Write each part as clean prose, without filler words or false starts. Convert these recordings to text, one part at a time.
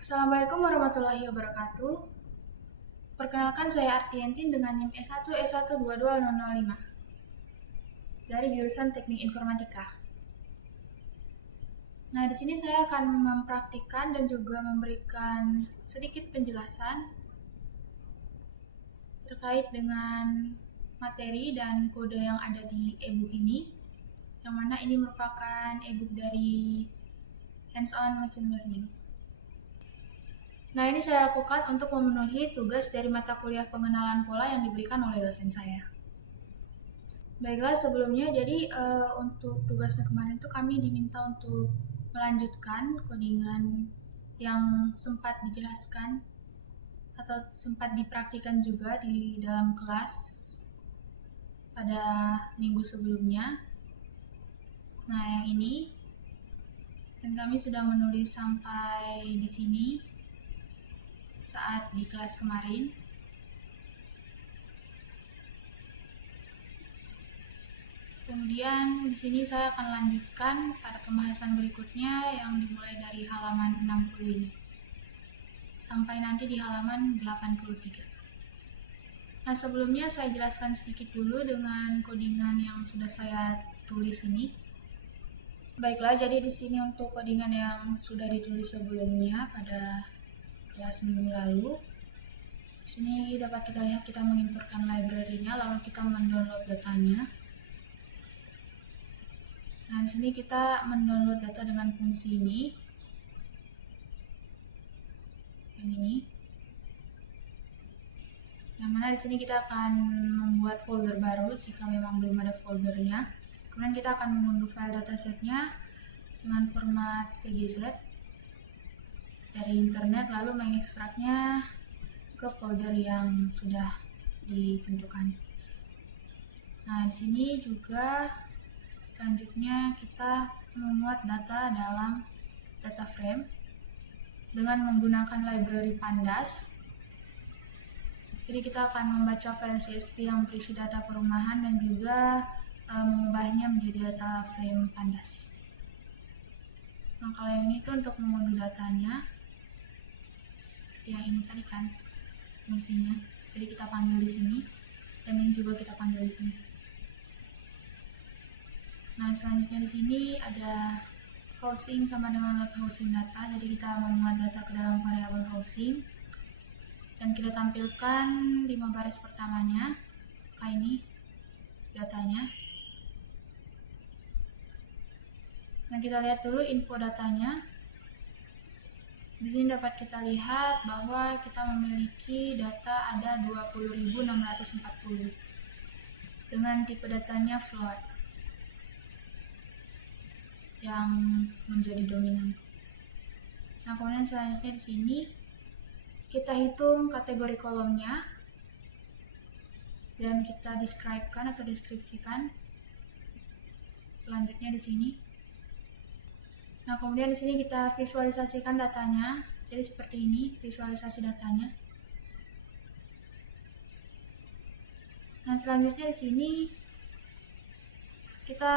Assalamualaikum warahmatullahi wabarakatuh. Perkenalkan saya Artientin dengan NIM S1S1220005 dari jurusan Teknik Informatika. Nah, di sini saya akan mempraktikkan dan juga memberikan sedikit penjelasan terkait dengan materi dan kode yang ada di e-book ini, yang mana ini merupakan e-book dari Hands-on Machine Learning. Nah, ini saya lakukan untuk memenuhi tugas dari mata kuliah pengenalan pola yang diberikan oleh dosen saya. Baiklah, sebelumnya jadi untuk tugasnya kemarin itu kami diminta untuk melanjutkan codingan yang sempat dijelaskan atau sempat dipraktikkan juga di dalam kelas pada minggu sebelumnya. Nah, yang ini, dan kami sudah menulis sampai di sini saat di kelas kemarin. Kemudian di sini saya akan lanjutkan pada pembahasan berikutnya yang dimulai dari halaman 60 ini sampai nanti di halaman 83. Nah, sebelumnya saya jelaskan sedikit dulu dengan codingan yang sudah saya tulis ini. Baiklah, jadi di sini untuk codingan yang sudah ditulis sebelumnya pada kelas minggu lalu. Di sini dapat kita lihat kita menginputkan library-nya, lalu kita mendownload datanya. Nah, di sini kita mendownload data dengan fungsi ini. Yang ini. Yang mana di sini kita akan membuat folder baru jika memang belum ada foldernya. Kemudian kita akan mengunduh file datasetnya dengan format TGZ dari internet, lalu mengekstraknya ke folder yang sudah ditentukan. Nah, di sini juga selanjutnya kita memuat data dalam data frame dengan menggunakan library Pandas. Jadi kita akan membaca file CSV yang berisi data perumahan dan juga mengubahnya menjadi data frame Pandas. Nah, kalau yang ini tuh untuk mengunduh datanya seperti yang ini tadi kan fungsinya. Jadi kita panggil di sini dan ini juga kita panggil di sini. Nah, selanjutnya di sini ada housing sama dengan load housing data. Jadi kita memuat data ke dalam variabel housing dan kita tampilkan 5 baris pertamanya. Kayak ini datanya. Nah, kita lihat dulu info datanya. Di sini dapat kita lihat bahwa kita memiliki data ada 20.640 dengan tipe datanya float yang menjadi dominan. Nah, kemudian selanjutnya di sini kita hitung kategori kolomnya dan kita describe-kan atau deskripsikan. Selanjutnya di sini. Nah, kemudian di sini kita visualisasikan datanya. Jadi seperti ini visualisasi datanya. Nah, selanjutnya di sini kita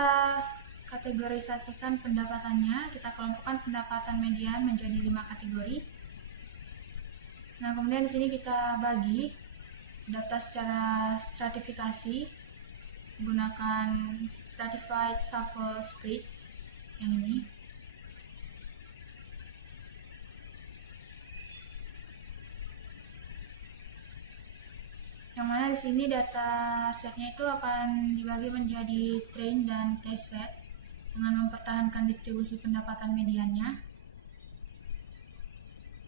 kategorisasikan pendapatannya. Kita kelompokkan pendapatan median menjadi 5 kategori. Nah, kemudian di sini kita bagi data secara stratifikasi menggunakan stratified shuffle split yang ini. Yang mana di sini data setnya itu akan dibagi menjadi train dan test set dengan mempertahankan distribusi pendapatan mediannya.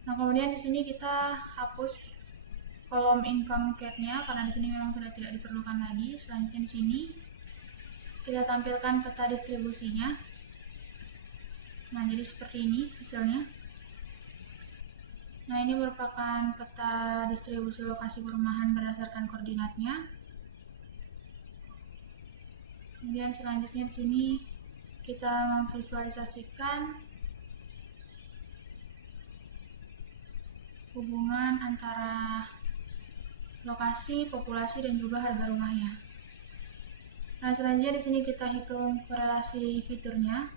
Nah, kemudian di sini kita hapus kolom income cat-nya karena di sini memang sudah tidak diperlukan lagi. Selanjutnya di sini kita tampilkan peta distribusinya. Nah, jadi seperti ini hasilnya. Nah, ini merupakan peta distribusi lokasi perumahan berdasarkan koordinatnya. Kemudian selanjutnya di sini kita memvisualisasikan hubungan antara lokasi, populasi, dan juga harga rumahnya. Nah, selanjutnya di sini kita hitung korelasi fiturnya.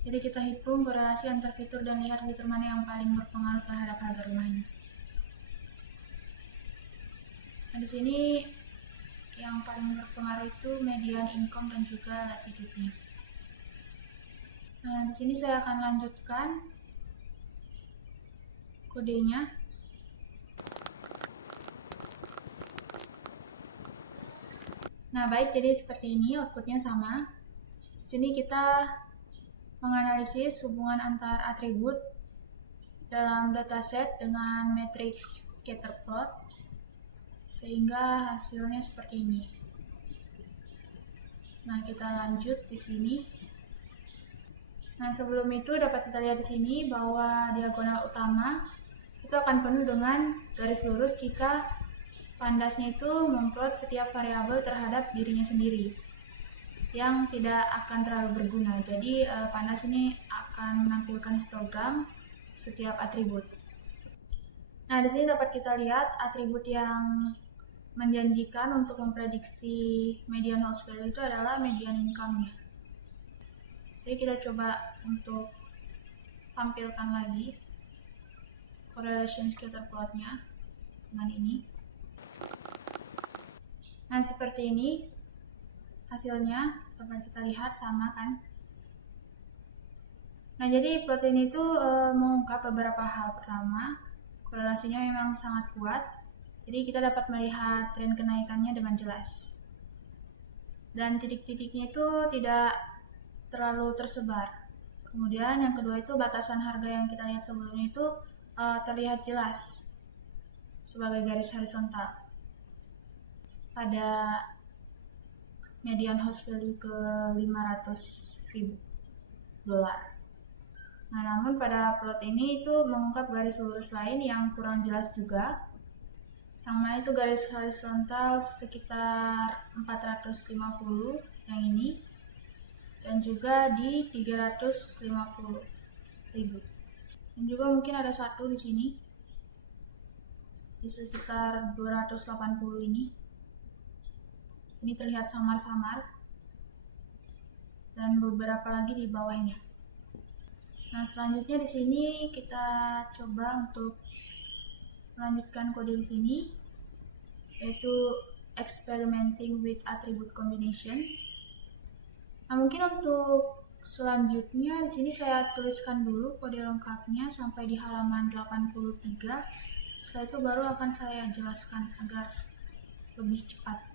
Jadi kita hitung korelasi antar fitur dan lihat fitur mana yang paling berpengaruh terhadap harga rumahnya. Nah, di sini yang paling berpengaruh itu median income dan juga latitude-nya. Nah, di sini saya akan lanjutkan kodenya. Nah, baik, jadi seperti ini outputnya sama. Di sini kita menganalisis hubungan antar atribut dalam dataset dengan matriks scatter plot, sehingga hasilnya seperti ini. Nah, kita lanjut di sini. Nah, sebelum itu dapat kita lihat di sini bahwa diagonal utama itu akan penuh dengan garis lurus jika pandasnya itu memplot setiap variabel terhadap dirinya sendiri yang tidak akan terlalu berguna. Jadi pandas ini akan menampilkan histogram setiap atribut. Nah, di sini dapat kita lihat atribut yang menjanjikan untuk memprediksi median house value itu adalah median income-nya. Jadi kita coba untuk tampilkan lagi correlation scatter plot-nya dengan ini. Nah, seperti ini hasilnya dapat kita lihat sama kan. Nah, jadi plot ini tuh mengungkap beberapa hal. Pertama, korelasinya memang sangat kuat, jadi kita dapat melihat tren kenaikannya dengan jelas. Dan titik-titiknya itu tidak terlalu tersebar. Kemudian yang kedua itu batasan harga yang kita lihat sebelumnya itu terlihat jelas sebagai garis horizontal pada median house value ke $500.000. Nah, namun pada plot ini itu mengungkap garis lurus lain yang kurang jelas juga, yang mana itu garis horizontal sekitar 450 yang ini, dan juga di 350.000. Dan juga mungkin ada satu di sini di sekitar 280 ini. Ini terlihat samar-samar, dan beberapa lagi di bawahnya. Nah, selanjutnya di sini kita coba untuk melanjutkan kode di sini, yaitu experimenting with attribute combination. Nah, mungkin untuk selanjutnya di sini saya tuliskan dulu kode lengkapnya sampai di halaman 83. Setelah itu baru akan saya jelaskan agar lebih cepat.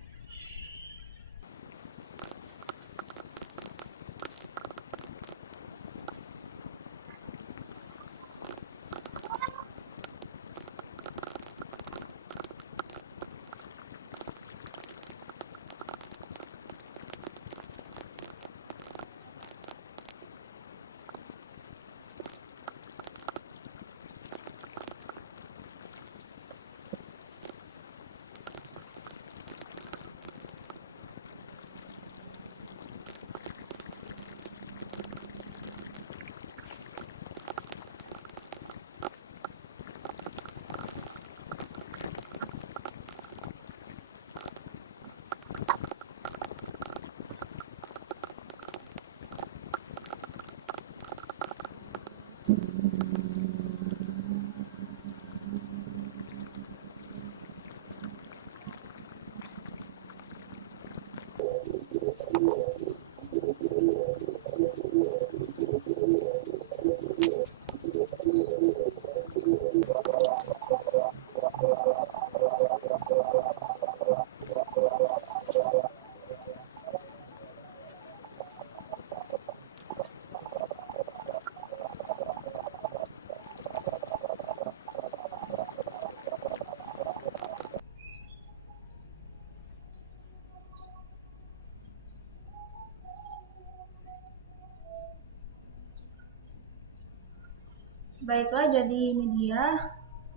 Baiklah, jadi ini dia.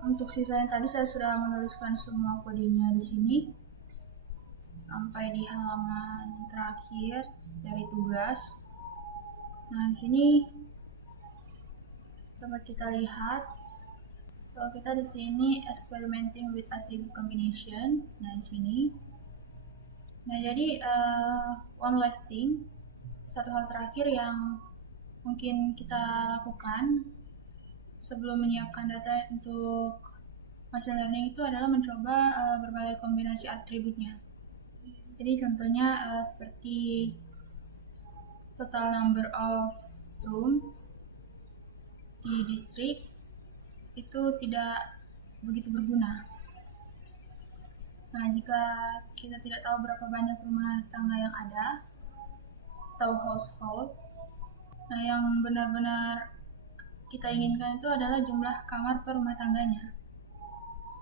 Untuk sisanya tadi saya sudah menuliskan semua kodenya di sini sampai di halaman terakhir dari tugas. Nah, di sini dapat kita lihat kalau kita di sini experimenting with attribute combination. Nah, di sini. Nah, jadi one last thing, satu hal terakhir yang mungkin kita lakukan sebelum menyiapkan data untuk machine learning itu adalah mencoba berbagai kombinasi atributnya. Jadi contohnya seperti total number of rooms di distrik itu tidak begitu berguna. Nah, jika kita tidak tahu berapa banyak rumah tangga yang ada atau household, nah yang benar-benar kita inginkan itu adalah jumlah kamar per rumah tangganya.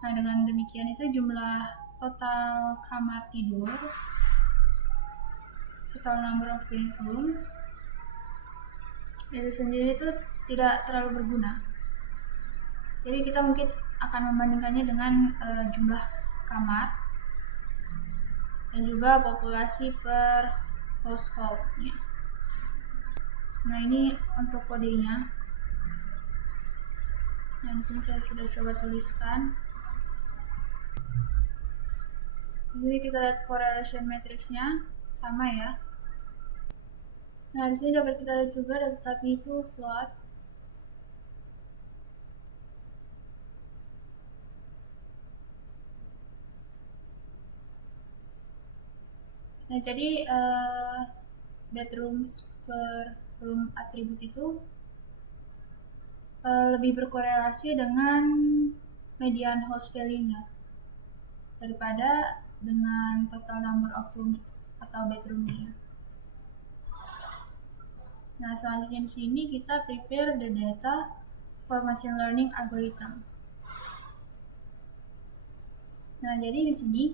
Nah, dengan demikian itu jumlah total kamar tidur, total number of bedrooms, itu sendiri itu tidak terlalu berguna. Jadi kita mungkin akan membandingkannya dengan jumlah kamar dan juga populasi per household-nya. Nah, ini untuk kodenya. Nah, di sini saya sudah coba tuliskan. Jadi kita lihat correlation matrix-nya sama ya. Nah, di sini dapat kita lihat juga data type itu float. Nah, jadi bedrooms per room atribut itu lebih berkorelasi dengan median house value-nya daripada dengan total number of rooms atau bedroom-nya. Nah, selanjutnya di sini kita prepare the data for machine learning algorithm. Nah, jadi di sini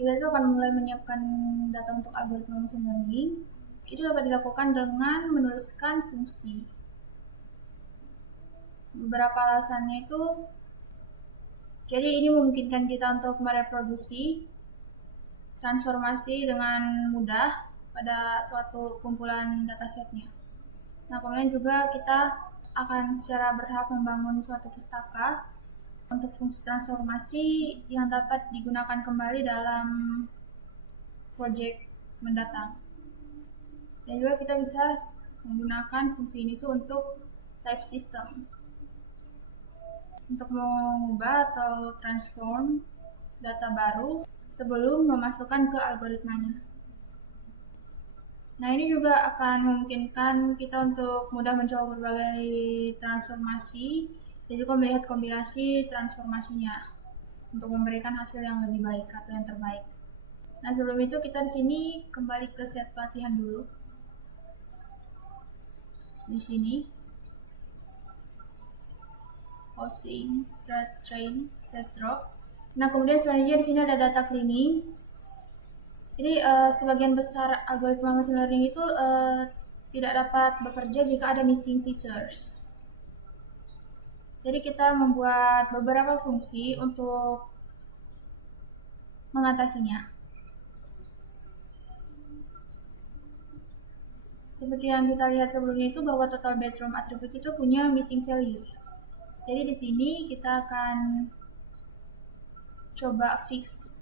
kita itu akan mulai menyiapkan data untuk algoritma machine learning. Itu dapat dilakukan dengan menuliskan fungsi. Beberapa alasannya itu, jadi ini memungkinkan kita untuk mereproduksi transformasi dengan mudah pada suatu kumpulan datasetnya. Nah, kemudian juga kita akan secara bertahap membangun suatu pustaka untuk fungsi transformasi yang dapat digunakan kembali dalam project mendatang. Dan juga kita bisa menggunakan fungsi ini tuh untuk type system, untuk mengubah atau transform data baru sebelum memasukkan ke algoritmanya. Nah, ini juga akan memungkinkan kita untuk mudah mencoba berbagai transformasi dan juga melihat kombinasi transformasinya untuk memberikan hasil yang lebih baik atau yang terbaik. Nah, sebelum itu kita di sini kembali ke set pelatihan dulu. Di sini housing, strat train, set drop. Nah, kemudian selanjutnya di sini ada data cleaning. Jadi sebagian besar algoritma machine learning itu tidak dapat bekerja jika ada missing features. Jadi kita membuat beberapa fungsi untuk mengatasinya. Seperti yang kita lihat sebelumnya itu bahwa total bedroom attribute itu punya missing values. Jadi di sini kita akan coba fix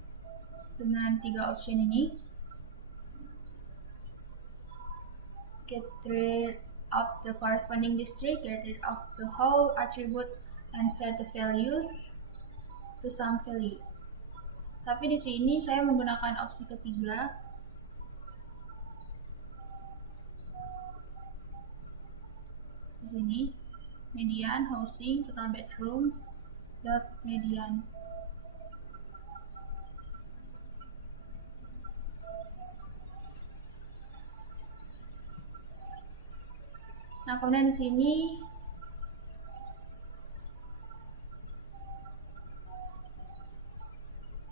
dengan 3 option ini. Get rid of the corresponding district, get rid of the whole attribute, and set the values to some value. Tapi di sini saya menggunakan opsi ketiga. Di sini median, housing, total bedrooms, dot median. Nah, kemudian di sini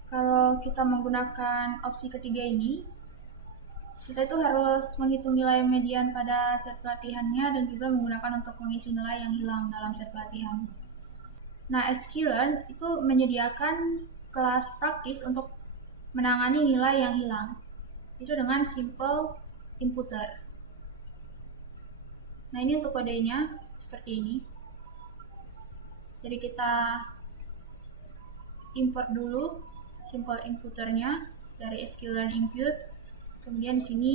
kalau kita menggunakan opsi ketiga ini, kita itu harus menghitung nilai median pada set pelatihannya dan juga menggunakan untuk mengisi nilai yang hilang dalam set pelatihan. Nah, sklearn itu menyediakan kelas praktis untuk menangani nilai yang hilang. Itu dengan simple inputer. Nah, ini untuk kodenya seperti ini. Jadi kita import dulu simple inputernya dari sklearn input. Kemudian di sini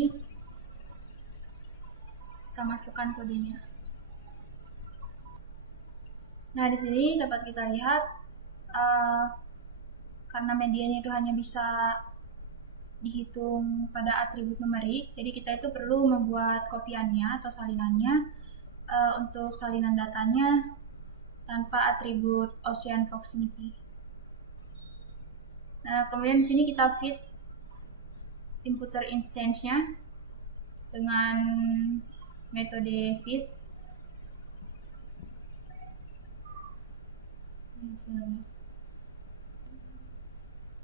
Kita masukkan kodenya. Nah, di sini dapat kita lihat karena medianya itu hanya bisa dihitung pada atribut numerik, jadi kita itu perlu membuat kopiannya atau salinannya untuk salinan datanya tanpa atribut Ocean Proximity. Nah, kemudian di sini kita feed imputer instance-nya dengan metode feed.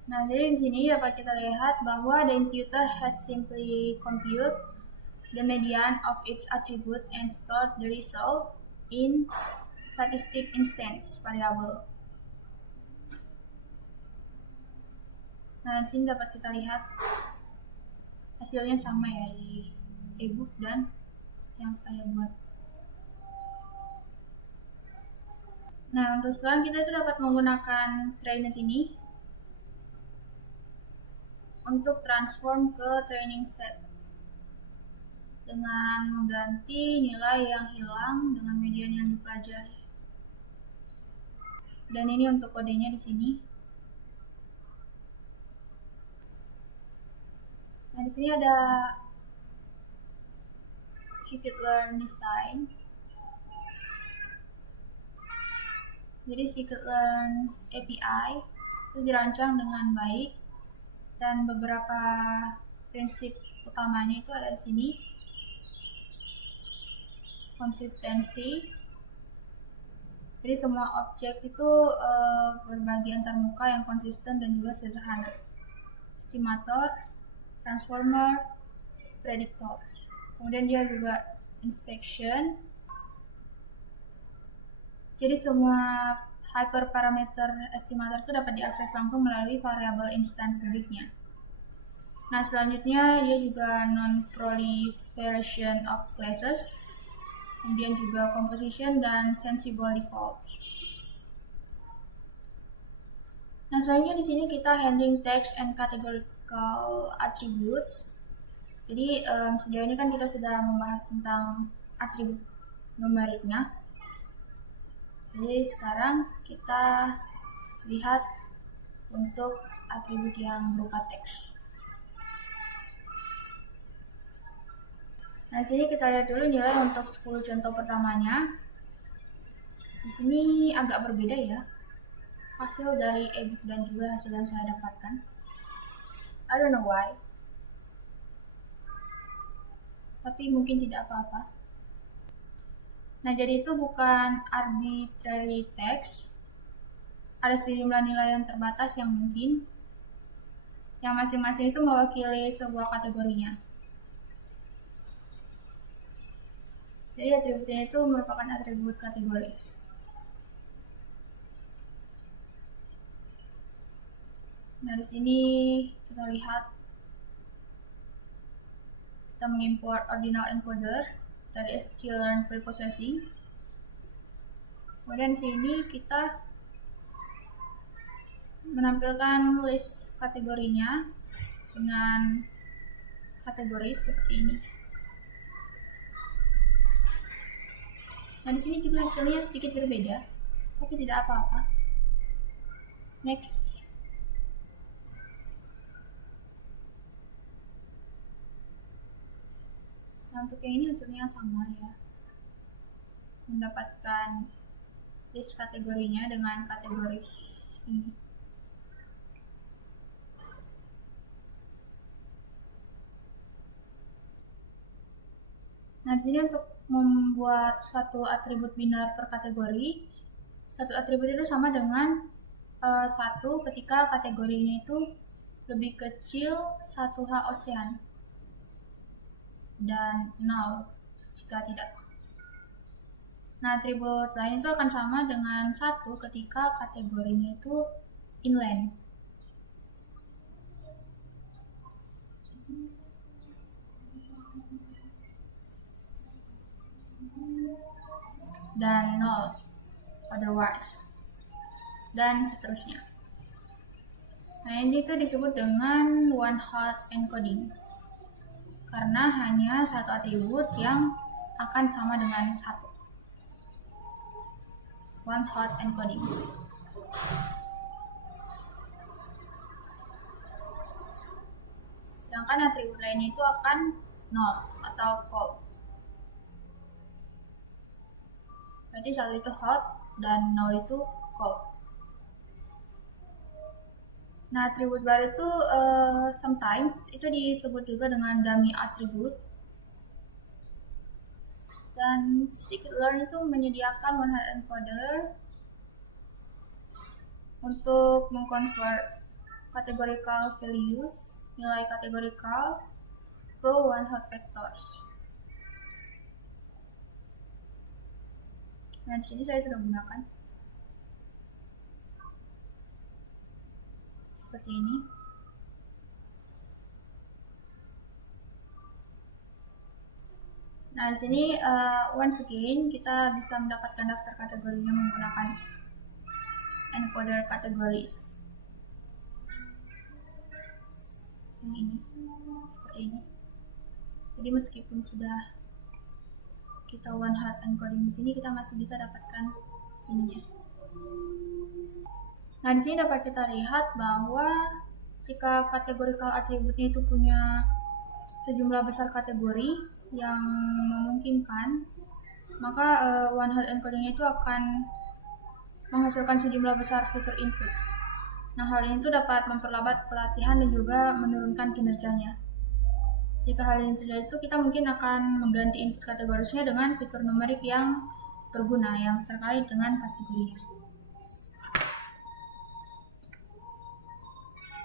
Nah, jadi di sini dapat kita lihat bahwa the imputer has simply compute the median of its attribute and stored the result in statistic instance variable. Nah, di sini dapat kita lihat hasilnya sama ya di ebook dan yang saya buat. Nah, untuk sekarang kita itu dapat menggunakan trainer ini untuk transform ke training set dengan mengganti nilai yang hilang dengan median yang dipelajari. Dan ini untuk kodenya di sini. Nah, di sini ada scikit-learn design. Jadi scikit-learn API itu dirancang dengan baik dan beberapa prinsip utamanya itu ada di sini. Konsistensi. Jadi semua objek itu berbagi antarmuka yang konsisten dan juga sederhana. Estimator, transformer, predictor. Kemudian dia juga inspection. Jadi semua hyperparameter estimator itu dapat diakses langsung melalui variabel instan publiknya. Nah, selanjutnya dia juga non-proliferation of classes, kemudian juga composition dan sensible default. Nah, selanjutnya di sini kita handling text and categorical attributes. Jadi sejauh ini kan kita sudah membahas tentang atribut numeriknya. Jadi sekarang kita lihat untuk atribut yang berupa teks. Nah, sini kita lihat dulu nilai untuk 10 contoh pertamanya. Di sini agak berbeda ya, hasil dari ebook dan juga hasil yang saya dapatkan. I don't know why. Tapi mungkin tidak apa-apa. Nah, jadi itu bukan arbitrary text. Ada sejumlah nilai yang terbatas yang mungkin, yang masing-masing itu mewakili sebuah kategorinya. Jadi atributnya itu merupakan atribut kategoris. Nah, di sini kita lihat kita mengimport ordinal encoder dari sklearn preprocessing. Kemudian di sini kita menampilkan list kategorinya dengan kategoris seperti ini. Nah, di sini juga hasilnya sedikit berbeda, tapi tidak apa-apa. Next. Nah, untuk yang ini hasilnya sama ya. Mendapatkan list kategorinya dengan kategoris ini. Nah, di sini untuk membuat suatu atribut binar per kategori, satu atribut itu sama dengan 1 ketika kategorinya itu lebih kecil 1H ocean dan 0 jika tidak. Nah, atribut lain itu akan sama dengan 1 ketika kategorinya itu inland. Dan 0 otherwise, dan seterusnya. Nah, ini itu disebut dengan one hot encoding karena hanya satu atribut yang akan sama dengan 1. One hot encoding. Sedangkan atribut lainnya itu akan 0 atau cold. Berarti 1 itu hot dan 0 itu cold. Nah, atribut baru itu sometimes itu disebut juga dengan dummy attribute. Dan scikit-learn itu menyediakan one hot encoder untuk mengconvert categorical values, nilai kategorikal, ke one hot vectors. Nah, di sini saya sudah gunakan seperti ini. Nah, di sini once again kita bisa mendapatkan daftar kategorinya menggunakan encoder categories. Yang ini, seperti ini. Jadi meskipun sudah kita one hot encoding di sini, kita masih bisa dapatkan ininya. Nah, di sini dapat kita lihat bahwa jika categorical attributnya itu punya sejumlah besar kategori yang memungkinkan, maka one hot encoding itu akan menghasilkan sejumlah besar fitur input. Nah, hal ini tuh dapat memperlambat pelatihan dan juga menurunkan kinerjanya. Jika hal ini terjadi itu, kita mungkin akan mengganti input kategorisnya dengan fitur numerik yang berguna yang terkait dengan kategorinya.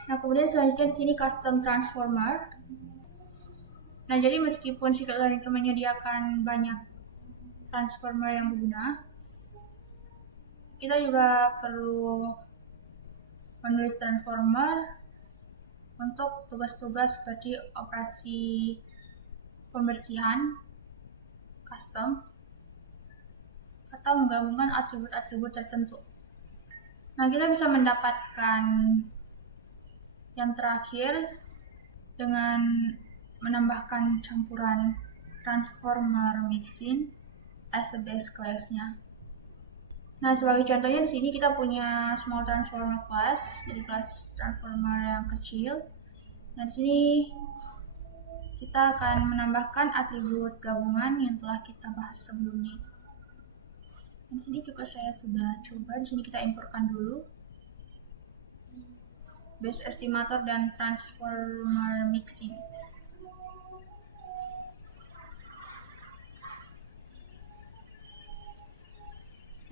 Nah, kemudian selanjutnya di sini custom transformer. Nah, jadi meskipun scikit-learn itu menyediakan banyak transformer yang berguna, kita juga perlu menulis transformer untuk tugas-tugas seperti operasi pembersihan custom atau menggabungkan atribut-atribut tertentu. Nah, kita bisa mendapatkan yang terakhir dengan menambahkan campuran transformer mixin as a base class-nya. Nah, sebagai contohnya di sini kita punya small transformer class, jadi kelas transformer yang kecil. Nah, di sini kita akan menambahkan atribut gabungan yang telah kita bahas sebelumnya. Di sini juga saya sudah coba. Di sini kita importkan dulu base estimator dan transformer mixing.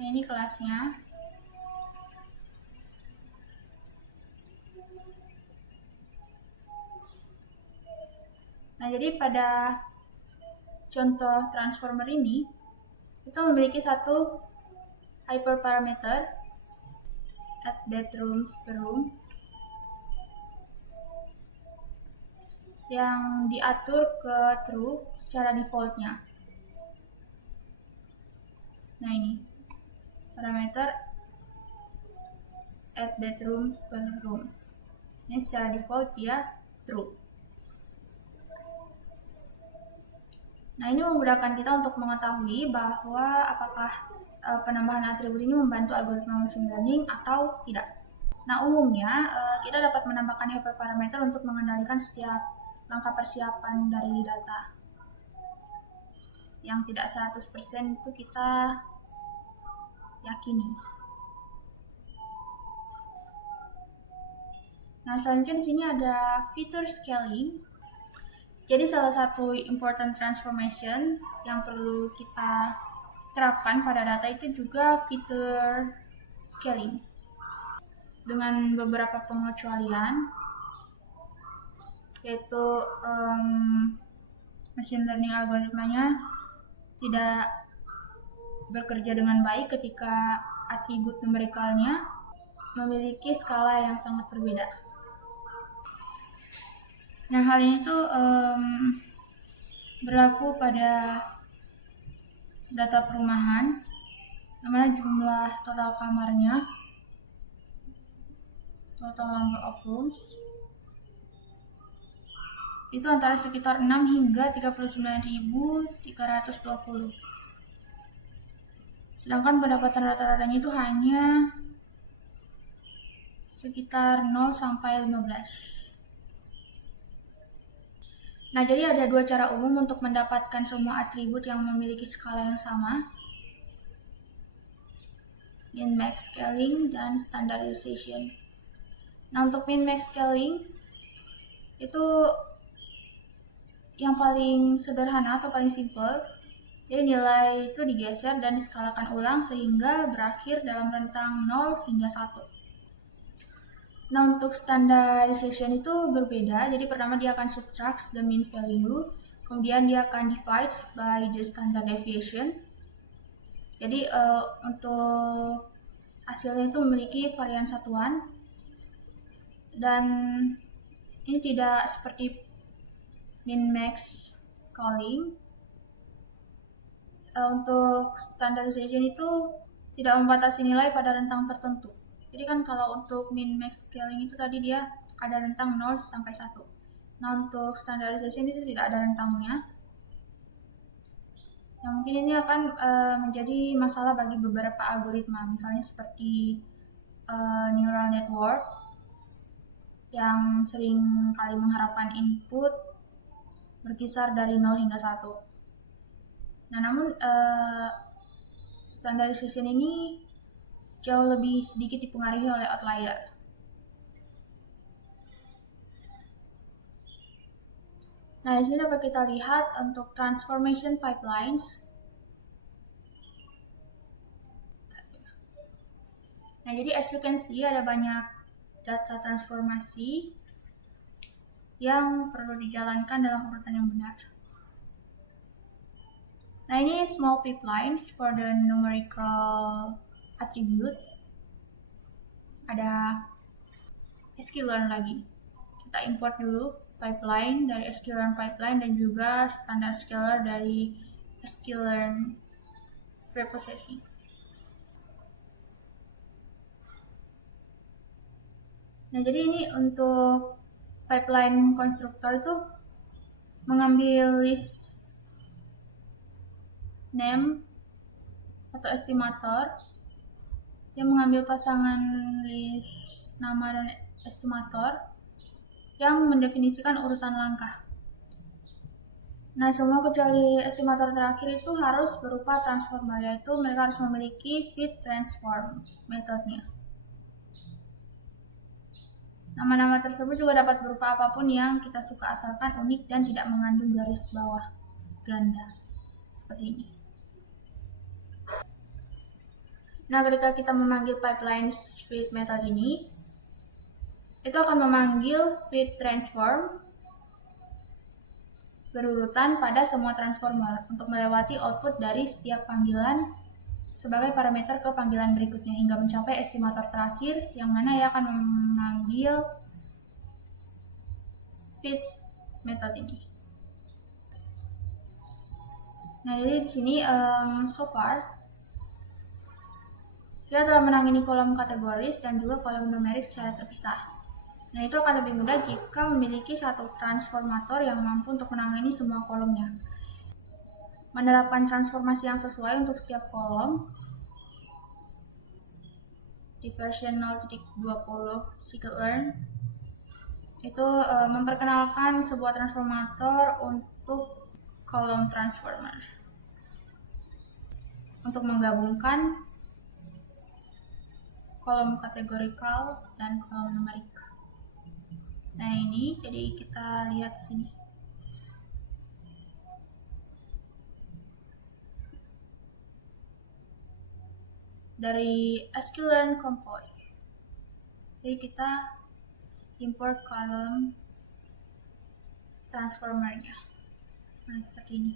Nah, ini kelasnya. Nah, jadi pada contoh transformer ini, itu memiliki satu hyperparameter at bedrooms per room yang diatur ke true secara defaultnya. Nah, ini parameter at bedrooms per rooms. Ini secara default dia true. Nah, ini memudahkan kita untuk mengetahui bahwa apakah penambahan atribut ini membantu algoritma machine learning atau tidak. Nah, umumnya kita dapat menambahkan hyperparameter untuk mengendalikan setiap langkah persiapan dari data. Yang tidak 100% itu kita yakini. Nah, selanjutnya di sini ada fitur scaling. Jadi salah satu important transformation yang perlu kita terapkan pada data itu juga fitur scaling. Dengan beberapa pengecualian, yaitu machine learning algoritmanya tidak bekerja dengan baik ketika atribut numerikalnya memiliki skala yang sangat berbeda. Nah, hal ini tuh berlaku pada data perumahan, namanya jumlah total kamarnya, total number of rooms, itu antara sekitar 6 hingga 39.320. Sedangkan pendapatan rata-ratanya itu hanya sekitar 0 sampai 15. Nah, jadi ada dua cara umum untuk mendapatkan semua atribut yang memiliki skala yang sama, min-max scaling dan standardization. Nah, untuk min-max scaling itu yang paling sederhana atau paling simple. Jadi nilai itu digeser dan diskalakan ulang sehingga berakhir dalam rentang 0 hingga 1. Nah, untuk standardization itu berbeda. Jadi pertama dia akan subtract the mean value, kemudian dia akan divide by the standard deviation. Jadi untuk hasilnya itu memiliki varian satuan, dan ini tidak seperti min-max scaling. Untuk standardization itu tidak membatasi nilai pada rentang tertentu. Jadi kan kalau untuk min-max scaling itu tadi dia ada rentang 0 sampai 1. Nah, untuk standardization itu tidak ada rentangnya. Yang mungkin ini akan menjadi masalah bagi beberapa algoritma, misalnya seperti neural network yang sering kali mengharapkan input berkisar dari 0 hingga 1. Nah, namun standardization ini jauh lebih sedikit dipengaruhi oleh outlier. Nah, di sini dapat kita lihat untuk transformation pipelines. Nah, jadi as you can see ada banyak data transformasi yang perlu dijalankan dalam urutan yang benar. Nah, ini small pipelines for the numerical attributes. Ada sklearn lagi. Kita import dulu pipeline dari sklearn pipeline dan juga standard scalar dari sklearn preprocessing. Nah, jadi ini untuk pipeline constructor itu mengambil list name atau estimator. Dia mengambil pasangan list nama dan estimator yang mendefinisikan urutan langkah. Nah, semua kecuali estimator terakhir itu harus berupa transformer, yaitu mereka harus memiliki fit transform metodenya. Nama-nama tersebut juga dapat berupa apapun yang kita suka asalkan unik dan tidak mengandung garis bawah ganda seperti ini. Nah, ketika kita memanggil pipeline fit method ini, itu akan memanggil fit transform berurutan pada semua transformer untuk melewati output dari setiap panggilan sebagai parameter ke panggilan berikutnya hingga mencapai estimator terakhir yang mana ia akan memanggil fit method ini. Nah, jadi di sini so far kita telah menangani kolom kategoris dan juga kolom numerik secara terpisah. Nah, itu akan lebih mudah jika memiliki satu transformator yang mampu untuk menangani semua kolomnya. Menerapkan transformasi yang sesuai untuk setiap kolom di versi 0.20 scikit-learn itu memperkenalkan sebuah transformator untuk kolom transformer untuk menggabungkan kolom kategorikal dan kolom numerik. Nah, ini jadi kita lihat di sini. Dari sklearn compose. Jadi kita import kolom transformernya. Nah, seperti ini.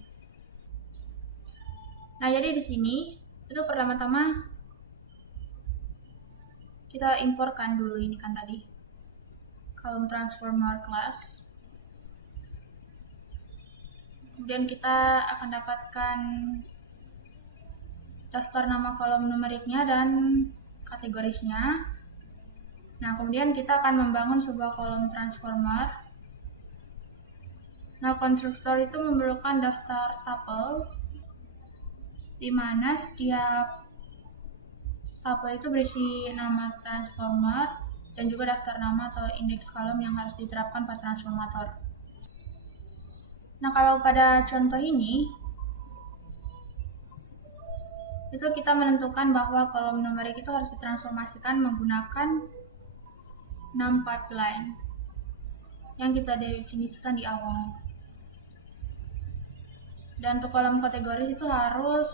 Nah, jadi di sini itu pertama-tama kita imporkan dulu ini kan tadi kolom transformer class. Kemudian kita akan dapatkan daftar nama kolom numeriknya dan kategorisnya. Nah, kemudian kita akan membangun sebuah kolom transformer Nah, konstruktor itu memerlukan daftar tuple, di mana setiap tuple itu berisi nama transformer dan juga daftar nama atau indeks kolom yang harus diterapkan pada transformator. Nah, kalau pada contoh ini, itu kita menentukan bahwa kolom numerik itu harus ditransformasikan menggunakan num pipeline yang kita definisikan di awal. Dan untuk kolom kategori itu harus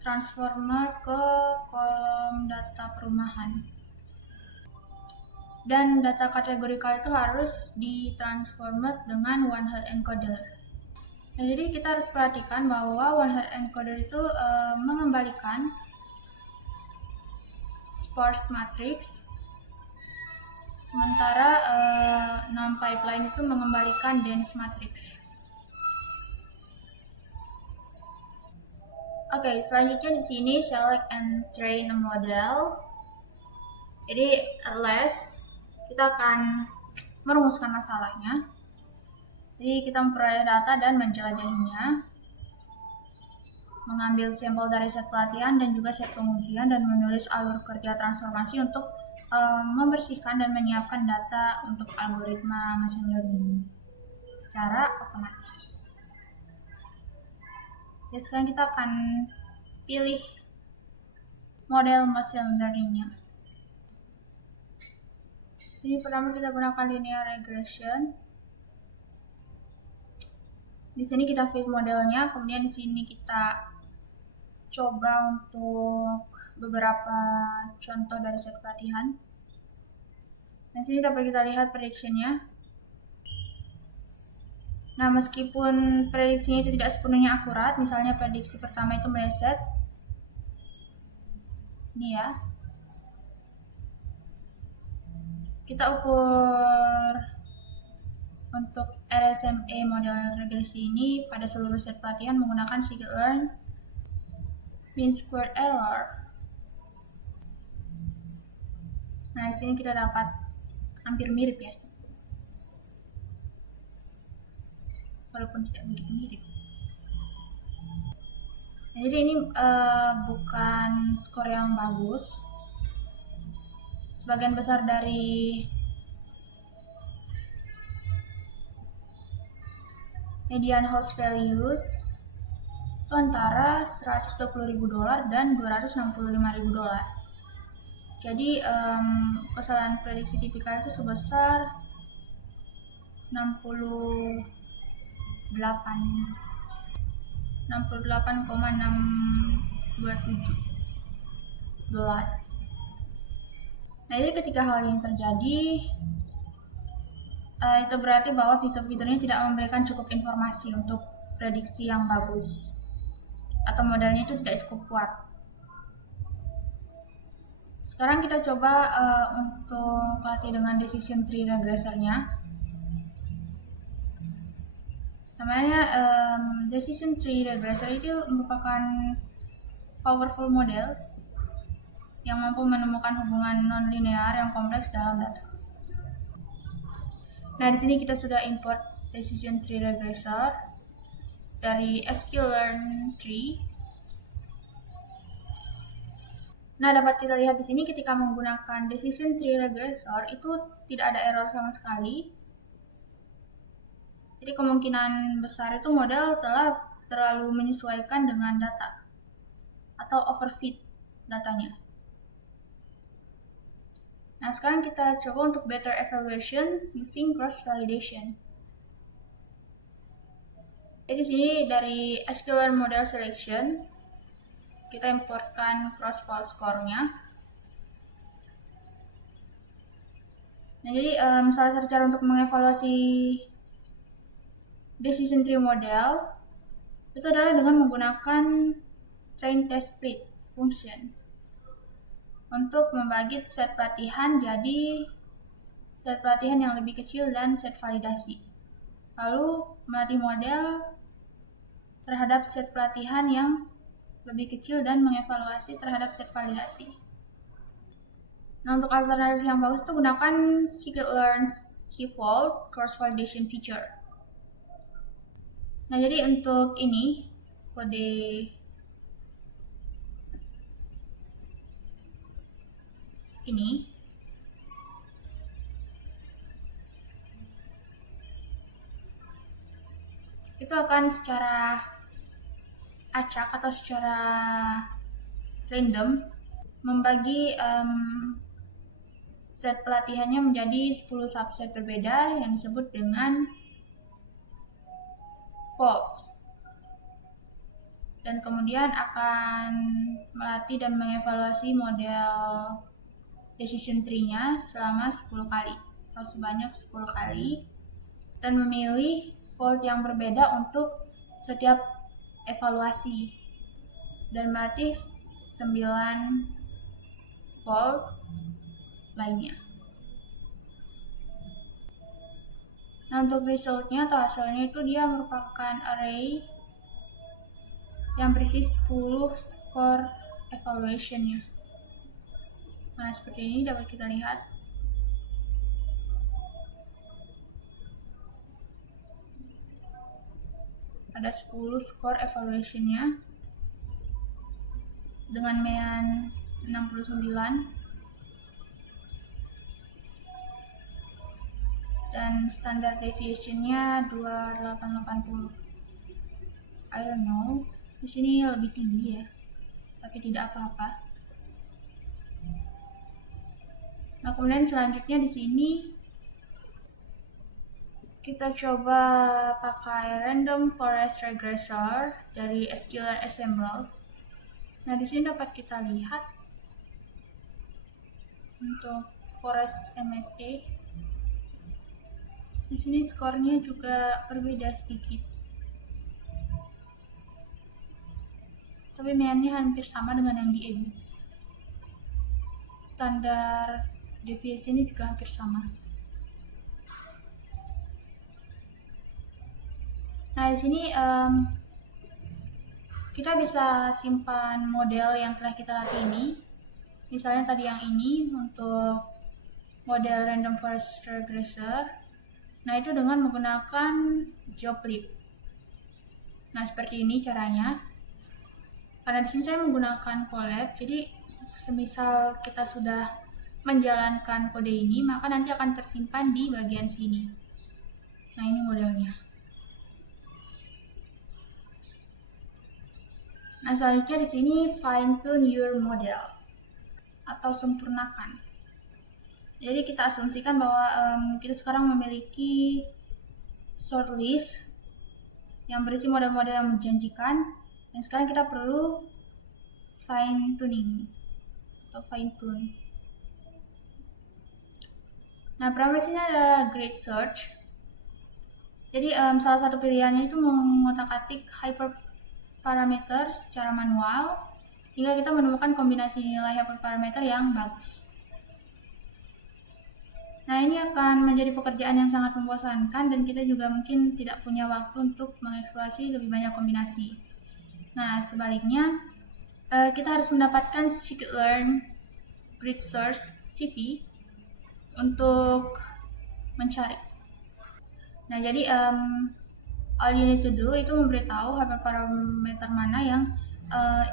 transformer ke kolom data perumahan. Dan data kategorikal itu harus ditransformat dengan one hot encoder. Nah, jadi kita harus perhatikan bahwa one hot encoder itu mengembalikan sparse matrix, sementara num pipeline itu mengembalikan dense matrix. Oke, selanjutnya di sini select and train a model. Jadi at last kita akan merumuskan masalahnya. Jadi kita memperoleh data dan menjelajahinya, mengambil sampel dari set pelatihan dan juga set pengujian, dan menulis alur kerja transformasi untuk membersihkan dan menyiapkan data untuk algoritma machine learning secara otomatis. Ya, sekarang kita akan pilih model machine learning-nya. Sini pertama kita gunakan linear regression. Di sini kita fit modelnya, kemudian di sini kita coba untuk beberapa contoh dari set pelatihan. Di sini dapat kita lihat prediction-nya. Nah, meskipun prediksinya itu tidak sepenuhnya akurat, misalnya prediksi pertama itu meleset, ini ya, kita ukur untuk RSMA model regresi ini pada seluruh set pelatihan menggunakan scikit-learn mean squared error. Nah, di sini kita dapat hampir mirip ya, walaupun tidak begitu mirip. Nah, jadi ini bukan skor yang bagus. Sebagian besar dari median host values itu antara $120.000 dan $265.000. Jadi kesalahan prediksi tipikal itu sebesar 68,627 dolar. Nah, jadi ketika hal ini terjadi, itu berarti bahwa fitur-fiturnya tidak memberikan cukup informasi untuk prediksi yang bagus, atau modelnya itu tidak cukup kuat. Sekarang kita coba untuk latih dengan decision tree regressornya. Namanya decision tree regressor itu merupakan powerful model yang mampu menemukan hubungan non-linear yang kompleks dalam data. Nah, di sini kita sudah import decision tree regressor dari sklearn tree. Nah, dapat kita lihat di sini ketika menggunakan decision tree regressor itu tidak ada error sama sekali. Jadi kemungkinan besar itu model telah terlalu menyesuaikan dengan data atau overfit datanya. Nah, sekarang kita coba untuk better evaluation using cross validation. Jadi di sini dari sklearn model selection kita importkan cross val score-nya. Nah, jadi salah satu cara untuk mengevaluasi decision tree model itu adalah dengan menggunakan train test split function untuk membagi set pelatihan jadi set pelatihan yang lebih kecil dan set validasi. Lalu melatih model terhadap set pelatihan yang lebih kecil dan mengevaluasi terhadap set validasi. Nah, untuk alternatif yang bagus itu gunakan scikit-learn key vault cross validation feature. Nah, jadi untuk ini kode ini itu akan secara acak atau secara random membagi set pelatihannya menjadi 10 subset berbeda yang disebut dengan vaults, dan kemudian akan melatih dan mengevaluasi model decision tree-nya selama 10 kali atau sebanyak 10 kali, dan memilih vault yang berbeda untuk setiap evaluasi, dan melatih 9 vault lainnya. Nah, untuk resultnya atau hasilnya itu dia merupakan array yang berisi 10 score evaluation-nya. Nah, seperti ini dapat kita lihat. Ada 10 score evaluation-nya dengan mean 69 dan standar deviation-nya 2880. I don't know, di sini lebih tinggi ya, tapi tidak apa-apa. Nah, kemudian selanjutnya di sini kita coba pakai random forest regressor dari sklearn ensemble. Nah, di sini dapat kita lihat untuk forest MSA. Di sini skornya juga berbeda sedikit, tapi meannya hampir sama dengan yang di EBU. Standar deviasi ini juga hampir sama. Nah, di sini kita bisa simpan model yang telah kita latih ini. Misalnya tadi yang ini untuk model random forest regressor. Nah, itu dengan menggunakan joblib. Nah, seperti ini caranya. Karena di sini saya menggunakan collab, jadi semisal kita sudah menjalankan kode ini, maka nanti akan tersimpan di bagian sini. Nah, ini modelnya. Nah, selanjutnya di sini fine tune your model atau sempurnakan. Jadi kita asumsikan bahwa kita sekarang memiliki shortlist yang berisi model-model yang menjanjikan, dan sekarang kita perlu fine tuning atau fine tune. Nah, parameternya ada grid search. Jadi salah satu pilihannya itu mengotak-atik hyperparameter secara manual hingga kita menemukan kombinasi nilai hyperparameter yang bagus. Nah, ini akan menjadi pekerjaan yang sangat membosankan dan kita juga mungkin tidak punya waktu untuk mengeksplorasi lebih banyak kombinasi. Nah, sebaliknya kita harus mendapatkan scikit-learn grid source CV untuk mencari. Nah, jadi all you need to do itu memberitahu hyperparameter mana yang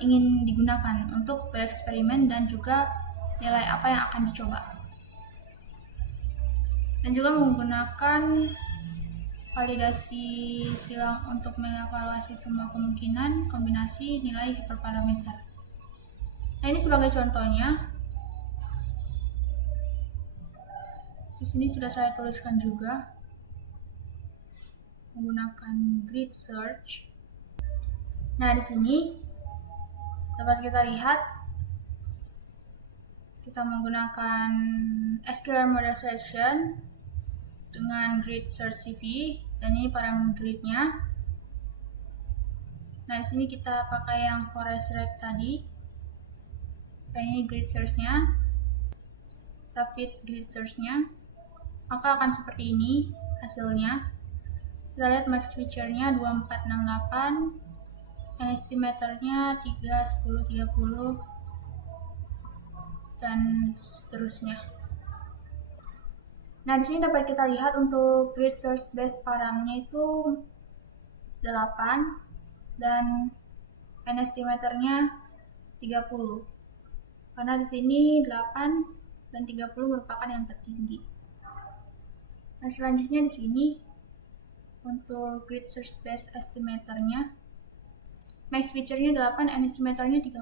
ingin digunakan untuk bereksperimen dan juga nilai apa yang akan dicoba. Dan juga menggunakan validasi silang untuk mengevaluasi semua kemungkinan kombinasi nilai hyperparameter. Nah, ini sebagai contohnya. Di sini sudah saya tuliskan juga menggunakan grid search. Nah, di sini dapat kita lihat kita menggunakan sklearn model selection dengan grid search CV, dan ini parameter gridnya. Nah, di sini kita pakai yang forest reg tadi. Nah, ini grid search-nya. Kita fit grid search-nya, maka akan seperti ini hasilnya. Kita lihat max feature-nya 2468, and estimator-nya 3, 10, 30, dan seterusnya. Nah, di sini dapat kita lihat untuk grid source base paramnya itu 8 dan n estimatornya 30. Karena di sini 8 dan 30 merupakan yang tertinggi. Nah, selanjutnya di sini untuk grid source base estimatornya max feature-nya 8, n estimatornya 30.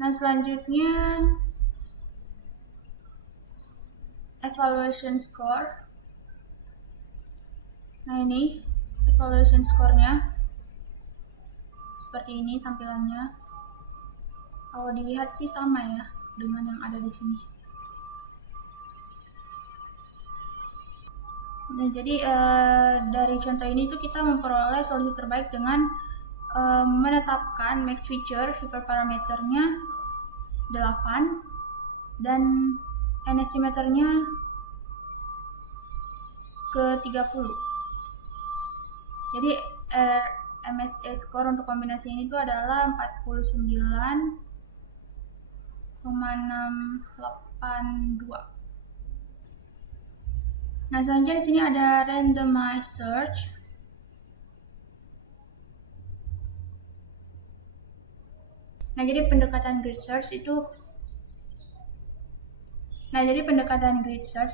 Nah, selanjutnya evaluation score. Nah, ini evaluation score-nya seperti ini tampilannya. Kalau dilihat sih sama ya dengan yang ada di sini. Nah, jadi dari contoh ini tuh kita memperoleh solusi terbaik dengan menetapkan max feature hyperparameternya 8 dan n estimatornya ke 30. Jadi MSE score untuk kombinasi ini tuh adalah 49,682. Nah, selanjutnya di sini ada randomized search. Nah, jadi pendekatan grid search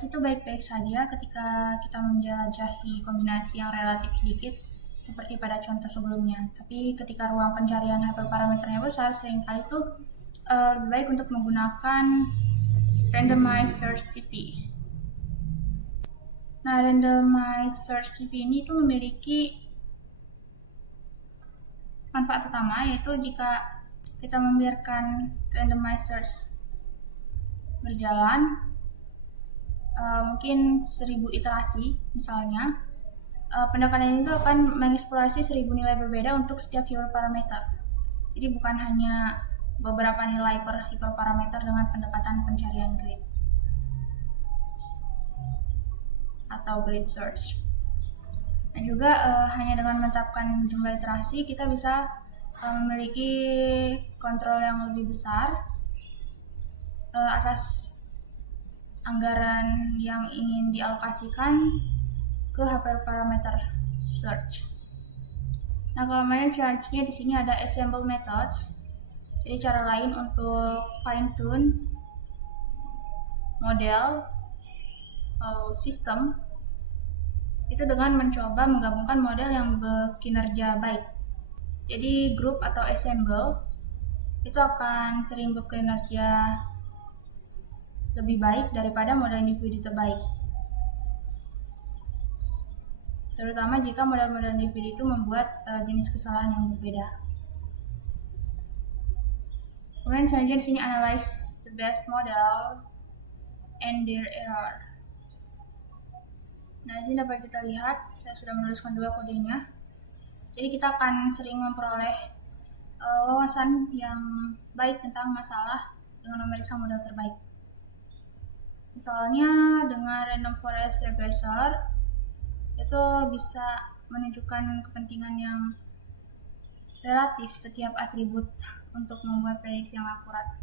itu baik-baik saja ketika kita menjelajahi kombinasi yang relatif sedikit seperti pada contoh sebelumnya. Tapi ketika ruang pencarian hyperparameternya besar, seringkali itu lebih baik untuk menggunakan randomized search CP. Nah, randomized search CP ini tuh memiliki manfaat utama, yaitu jika kita membiarkan randomized search berjalan mungkin 1000 iterasi misalnya, pendekatan ini akan mengeksplorasi 1000 nilai berbeda untuk setiap hyperparameter. Jadi bukan hanya beberapa nilai per hyperparameter dengan pendekatan pencarian grid atau grid search. Dan juga hanya dengan menetapkan jumlah iterasi kita bisa memiliki kontrol yang lebih besar atas anggaran yang ingin dialokasikan ke hyperparameter search. Nah, kalau kemudian selanjutnya di sini ada assemble methods. Jadi cara lain untuk fine tune model atau sistem itu dengan mencoba menggabungkan model yang berkinerja baik. Jadi group atau assemble itu akan sering berkinerja lebih baik daripada model individu terbaik, terutama jika model-model individu itu membuat jenis kesalahan yang berbeda. Kemudian selanjutnya di sini analyze the best model and their error. Nah, di sini dapat kita lihat, saya sudah menuliskan 2 kodenya. Jadi kita akan sering memperoleh wawasan yang baik tentang masalah dengan memeriksa model terbaik. Misalnya dengan random forest regressor itu bisa menunjukkan kepentingan yang relatif setiap atribut untuk membuat prediksi yang akurat.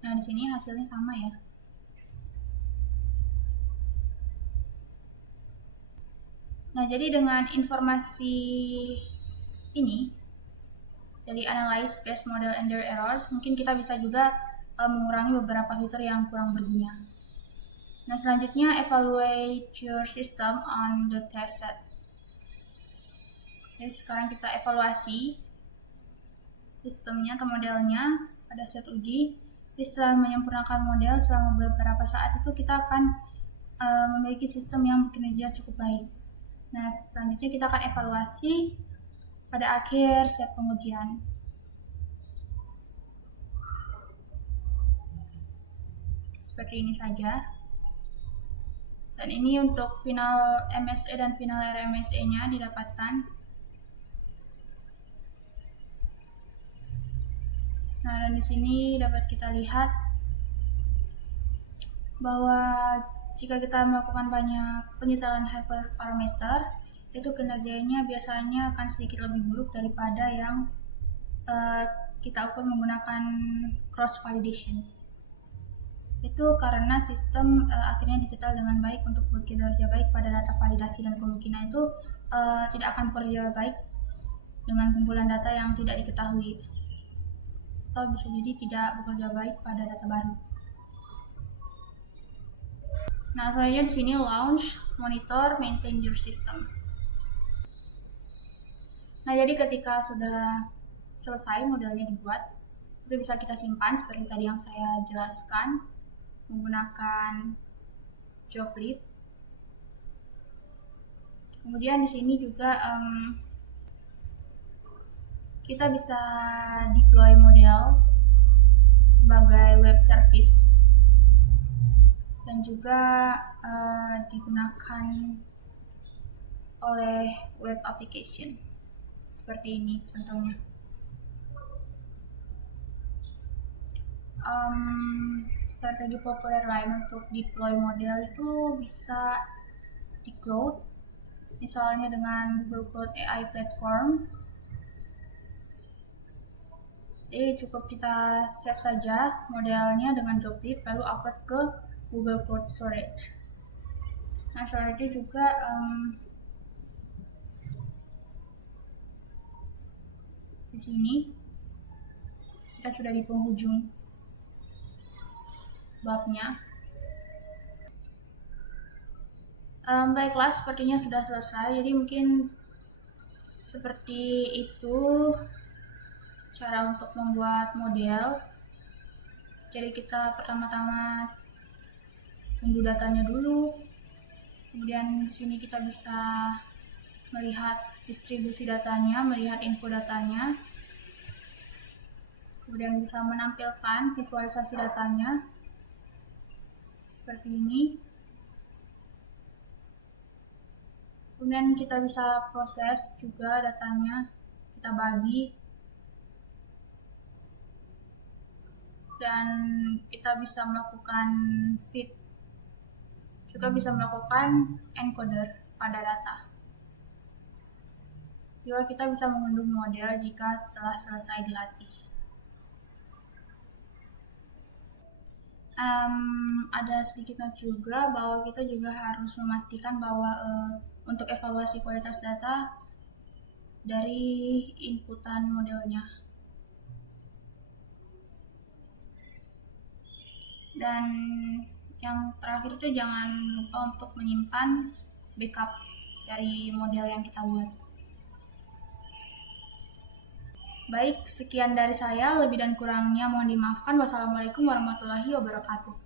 Nah, di sini hasilnya sama ya. Nah, jadi dengan informasi ini dari analyze best model and their errors, mungkin kita bisa juga mengurangi beberapa fitur yang kurang berguna. Nah, selanjutnya evaluate your system on the test set. Jadi sekarang kita evaluasi sistemnya atau modelnya pada set uji. Jadi setelah menyempurnakan model selama beberapa saat itu kita akan memiliki sistem yang bekerja cukup baik. Nah, selanjutnya kita akan evaluasi pada akhir set pengujian. Seperti ini saja. Dan ini untuk final MSE dan final RMSE-nya didapatkan. Nah, dan di sini dapat kita lihat bahwa jika kita melakukan banyak penyetelan hyperparameter, itu kinerjanya biasanya akan sedikit lebih buruk daripada yang kita ukur menggunakan cross validation. Itu karena sistem akhirnya disetel dengan baik untuk bekerja baik pada data validasi, dan kemungkinan itu tidak akan bekerja baik dengan kumpulan data yang tidak diketahui, atau bisa jadi tidak bekerja baik pada data baru. Nah, selanjutnya di sini launch, monitor, maintain your system. Nah, jadi ketika sudah selesai modelnya dibuat, itu bisa kita simpan seperti tadi yang saya jelaskan menggunakan joblib. Kemudian di sini juga kita bisa deploy model sebagai web service dan juga digunakan oleh web application seperti ini contohnya. Strategi populer lain untuk deploy model itu bisa di cloud, misalnya dengan Google Cloud AI Platform. Jadi cukup kita save saja modelnya dengan joblib lalu upload ke Google Cloud Storage. Nah, selanjutnya juga di sini kita sudah di penghujung babnya. Baiklah, sepertinya sudah selesai. Jadi mungkin seperti itu cara untuk membuat model. Jadi kita pertama-tama tunggu datanya dulu. Kemudian di sini kita bisa melihat distribusi datanya, melihat info datanya. Kemudian bisa menampilkan visualisasi datanya seperti ini. Kemudian kita bisa proses juga datanya, kita bagi, dan kita bisa melakukan feed, juga bisa melakukan encoder pada data. Juga kita bisa mengunduh model jika telah selesai dilatih. Ada sedikit note juga bahwa kita juga harus memastikan bahwa untuk evaluasi kualitas data dari inputan modelnya. Dan yang terakhir itu jangan lupa untuk menyimpan backup dari model yang kita buat. Baik, sekian dari saya. Lebih dan kurangnya mohon dimaafkan. Wassalamualaikum warahmatullahi wabarakatuh.